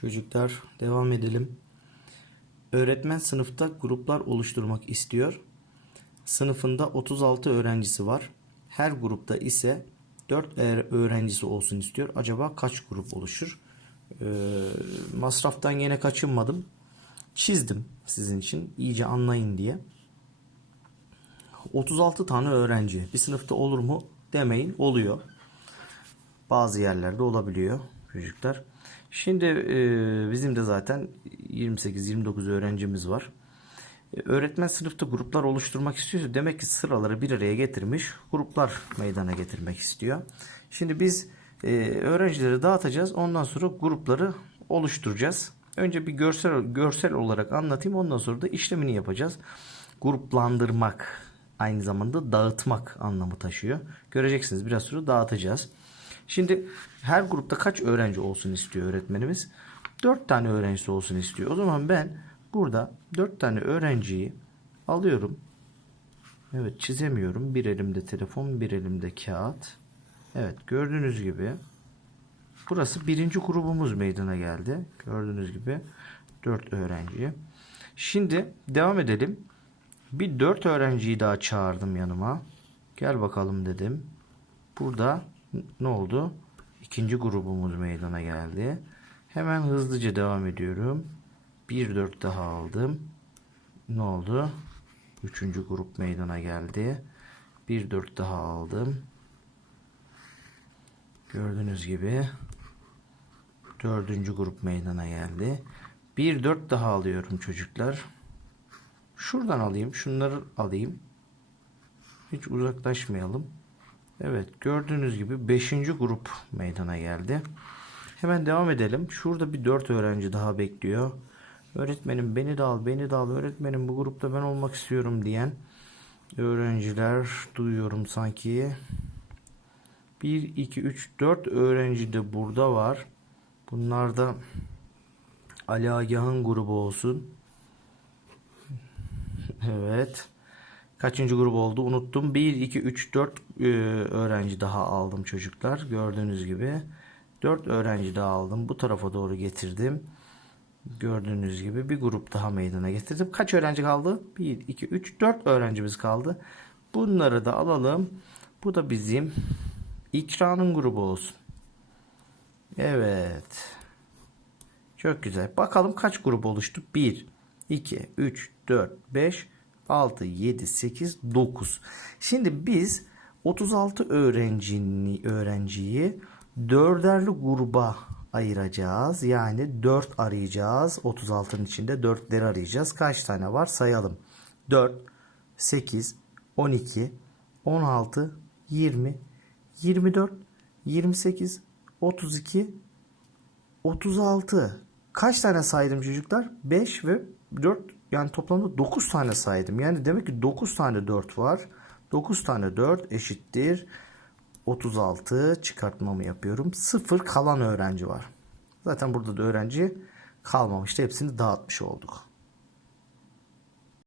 Çocuklar devam edelim. Öğretmen sınıfta gruplar oluşturmak istiyor. Sınıfında 36 öğrencisi var. Her grupta ise 4 öğrencisi olsun istiyor. Acaba kaç grup oluşur? Ee, masraftan yine kaçınmadım. Çizdim sizin için iyice anlayın diye. 36 tane öğrenci bir sınıfta olur mu demeyin oluyor. Bazı yerlerde olabiliyor çocuklar. Şimdi e, bizim de zaten 28-29 öğrencimiz var. E, öğretmen sınıfta gruplar oluşturmak istiyorsa demek ki sıraları bir araya getirmiş gruplar meydana getirmek istiyor. Şimdi biz e, öğrencileri dağıtacağız ondan sonra grupları oluşturacağız. Önce bir görsel görsel olarak anlatayım ondan sonra da işlemini yapacağız. Gruplandırmak aynı zamanda dağıtmak anlamı taşıyor. Göreceksiniz biraz sonra dağıtacağız. Şimdi her grupta kaç öğrenci olsun istiyor öğretmenimiz? 4 tane öğrencisi olsun istiyor. O zaman ben burada 4 tane öğrenciyi alıyorum. Evet çizemiyorum. Bir elimde telefon, bir elimde kağıt. Evet gördüğünüz gibi burası birinci grubumuz meydana geldi. Gördüğünüz gibi 4 öğrenci. Şimdi devam edelim. Bir 4 öğrenciyi daha çağırdım yanıma. Gel bakalım dedim. Burada ne oldu? İkinci grubumuz meydana geldi. Hemen hızlıca devam ediyorum. Bir dört daha aldım. Ne oldu? Üçüncü grup meydana geldi. Bir dört daha aldım. Gördüğünüz gibi dördüncü grup meydana geldi. Bir dört daha alıyorum çocuklar. Şuradan alayım. Şunları alayım. Hiç uzaklaşmayalım. Evet gördüğünüz gibi 5. grup meydana geldi. Hemen devam edelim. Şurada bir 4 öğrenci daha bekliyor. Öğretmenim beni de al beni de al öğretmenim bu grupta ben olmak istiyorum diyen öğrenciler duyuyorum sanki. 1, 2, 3, 4 öğrenci de burada var. Bunlar da Ali Agah'ın grubu olsun. Evet. Kaçıncı grup oldu unuttum. 1, 2, 3, 4 öğrenci daha aldım çocuklar. Gördüğünüz gibi. 4 öğrenci daha aldım. Bu tarafa doğru getirdim. Gördüğünüz gibi bir grup daha meydana getirdim. Kaç öğrenci kaldı? 1, 2, 3, 4 öğrencimiz kaldı. Bunları da alalım. Bu da bizim ikranın grubu olsun. Evet. Çok güzel. Bakalım kaç grup oluştu? 1, 2, 3, 4, 5, 6, 7, 8, 9. Şimdi biz 36 öğrencini, öğrenciyi dörderli gruba ayıracağız. Yani 4 arayacağız. 36'nın içinde 4'leri arayacağız. Kaç tane var sayalım. 4, 8, 12, 16, 20, 24, 28, 32, 36. Kaç tane saydım çocuklar? 5 ve 4 yani toplamda 9 tane saydım. Yani demek ki 9 tane 4 var. 9 tane 4 eşittir. 36 çıkartmamı yapıyorum. 0 kalan öğrenci var. Zaten burada da öğrenci kalmamıştı. Hepsini dağıtmış olduk.